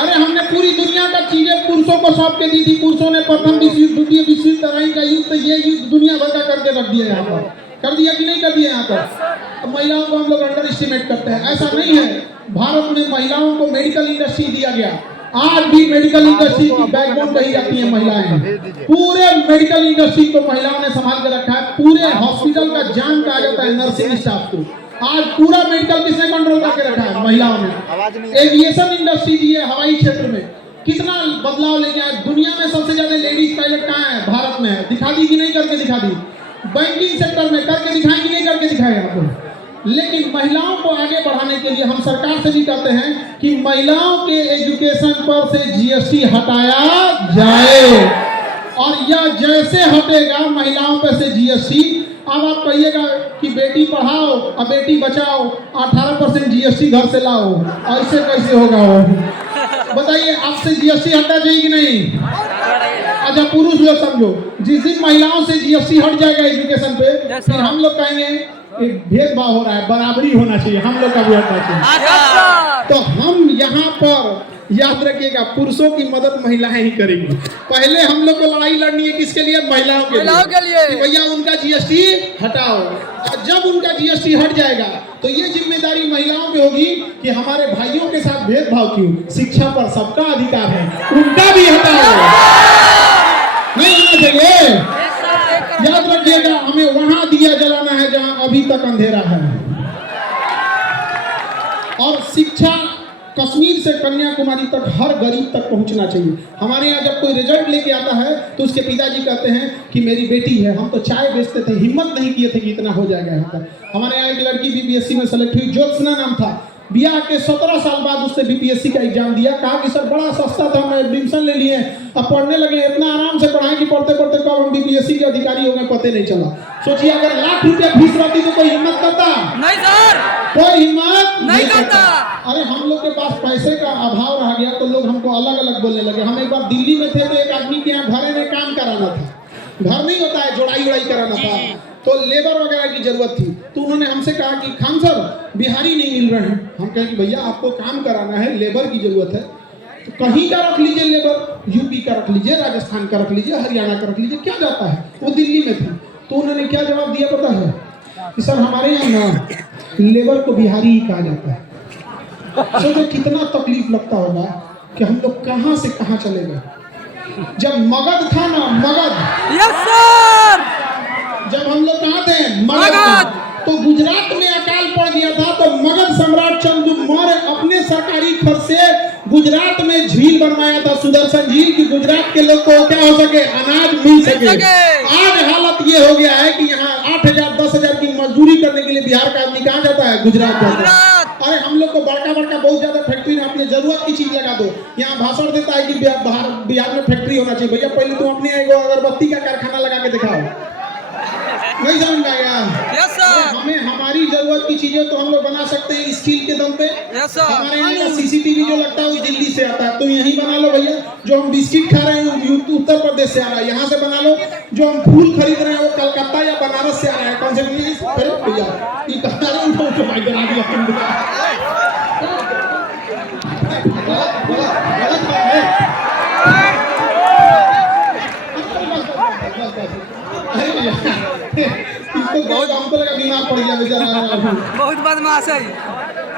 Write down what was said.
अरे हमने पूरी दुनिया का चीजें पुरुषों को सौंप के दी थी। पुरुषों ने प्रथम विश्व युद्ध, द्वितीय विश्व युद्ध, तराई का युद्ध, ये युद्ध दुनिया भर का करके रख दिया यहाँ पर। कर दिया कि नहीं कर दिया यहाँ पर? अब महिलाओं को हम लोग अंडर एस्टिमेट करते हैं, ऐसा नहीं है। भारत में महिलाओं को मेडिकल इंडस्ट्री दिया गया। आज भी मेडिकल इंडस्ट्री की बैकबोन कही जाती है महिलाएं। पूरे मेडिकल इंडस्ट्री को महिलाओं ने संभाल के रखा है। पूरे हॉस्पिटल का जान कहा जाता है नर्सिंग स्टाफ को। आज पूरा मेडिकल किसने कंट्रोल करके रखा है? महिलाओं ने। एविएशन इंडस्ट्री दी है, हवाई क्षेत्र में कितना बदलाव लेके आए। दुनिया में सबसे ज्यादा लेडीज पायलट कहाँ है? भारत में है। दिखा दी कि नहीं करके दिखा दी? बैंकिंग सेक्टर में करके दिखाएं कि नहीं करके दिखाए आपको? लेकिन महिलाओं को आगे बढ़ाने के लिए हम सरकार से भी कहते हैं कि महिलाओं के एजुकेशन पर से जीएसटी हटाया जाए। और यह जैसे हटेगा महिलाओं पर से जीएसटी, अब आप कहिएगा कि बेटी पढ़ाओ और बेटी बचाओ, 18% जीएसटी घर से लाओ, ऐसे कैसे होगा? वो बताइए, आपसे जीएसटी हटना चाहिए कि नहीं? अच्छा पुरुष लोग समझो, जिस दिन महिलाओं से जीएसटी हट जाएगा एजुकेशन पे, फिर हम लोग कहेंगे भेदभाव हो रहा है, बराबरी होना चाहिए, हम लोग का भी हटना चाहिए। तो हम यहाँ पर याद रखिएगा, पुरुषों की मदद महिलाएं ही करेंगी। पहले हम लोग को लड़ाई लड़नी है किसके लिए? महिलाओं के लिए। कि भैया उनका जीएसटी हटाओ। और जब उनका जीएसटी हट जाएगा तो ये जिम्मेदारी महिलाओं पे होगी कि हमारे भाइयों के साथ भेदभाव क्यों? शिक्षा पर सबका अधिकार है, उनका भी हटाओ। नहीं होना चाहिए। याद रखिएगा, हमें वहां दिया जलाना है जहां अभी तक अंधेरा है। और शिक्षा कश्मीर से कन्याकुमारी तक हर गरीब तक पहुंचना चाहिए। हमारे यहाँ जब कोई रिजल्ट लेके आता है तो उसके पिताजी कहते हैं कि मेरी बेटी है, हम तो चाय बेचते थे, हिम्मत नहीं किए थे कि इतना हो जाएगा यहाँ पर। हमारे यहाँ एक लड़की बीपीएससी में सेलेक्ट हुई, ज्योत्सना नाम था। बियाह के 17 साल बाद उसने बीपीएससी का एग्जाम दिया। कहा कि सर बड़ा सस्ता था, मैं एडमिशन ले लिए, अब पढ़ने लगे, इतना आराम से पढ़ाएं कि पढ़ते पढ़ते कब हम बीपीएससी के अधिकारी हो गए पता नहीं चला। सोचिए अगर लाख रुपया फीस रहती तो कोई हिम्मत करता? नहीं सर, कोई हिम्मत नहीं करता। अरे हम लोग के पास पैसे का अभाव रह गया तो लोग हमको अलग अलग बोलने लगे। हम एक बार दिल्ली में थे तो एक आदमी के यहाँ घरे में काम कराना था, घर नहीं होता है, जोड़ाई उड़ाई कराना था, तो लेबर वगैरह की जरूरत थी। तो उन्होंने हमसे कहा कि खान सर बिहारी नहीं मिल रहे हैं। हम कहें कि भैया आपको काम कराना है, लेबर की जरूरत है, तो कहीं का रख लीजिए लेबर, यूपी का रख लीजिए, राजस्थान का रख लीजिए, हरियाणा का रख लीजिए, क्या जाता है। वो दिल्ली में थे तो उन्होंने क्या जवाब दिया पता है? कि सर हमारे यहाँ ना लेबर को बिहारी ही कहा जाता है। सोचो कितना तकलीफ लगता होगा कि हम लोग कहाँ से कहाँ चले गए। जब मगध था ना, मगध, यस सर, जब हम लोग कहाँ थे? मगध। तो गुजरात में अकाल पड़ गया था तो मगध सम्राट चंद्रगुप्त मौर्य अपने सरकारी खर्च से गुजरात में झील बनवाया था, सुदर्शन झील, की गुजरात के लोग को क्या हो सके? अनाज मिल सके। आज हालत ये हो गया है कि यहाँ 8,000 10,000 की मजदूरी करने के लिए बिहार का आदमी कहाँ जाता है? गुजरात जाता है। अरे हम लोग को बड़का बड़का बहुत ज्यादा फैक्ट्री में अपने जरूरत की चीज लगा दो। यहाँ भाषण देता है कि बिहार में फैक्ट्री होना चाहिए। भैया पहले तुम अपने अगरबत्ती का कारखाना लगा के दिखाओ। नहीं समझ में आया? Yes sir. हमें हमारी जरूरत की चीजें तो हम लोग बना सकते हैं स्किल के दम पे। Yes sir. हमारे यहाँ का सीसीटीवी जो लगता है वो दिल्ली से आता है, तो यहीं बना लो भैया। जो हम बिस्किट खा रहे हैं उत्तर प्रदेश से आ रहा है, यहाँ से बना लो। जो हम फूल खरीद रहे हैं वो कलकत्ता या बनारस से आ रहा है। कौन से भैया ये कहा रहे उनको माइक बना दिया। इसको बहुत हमको लगा बीमार पड़ गया बेचारा। बहुत बदमाश है।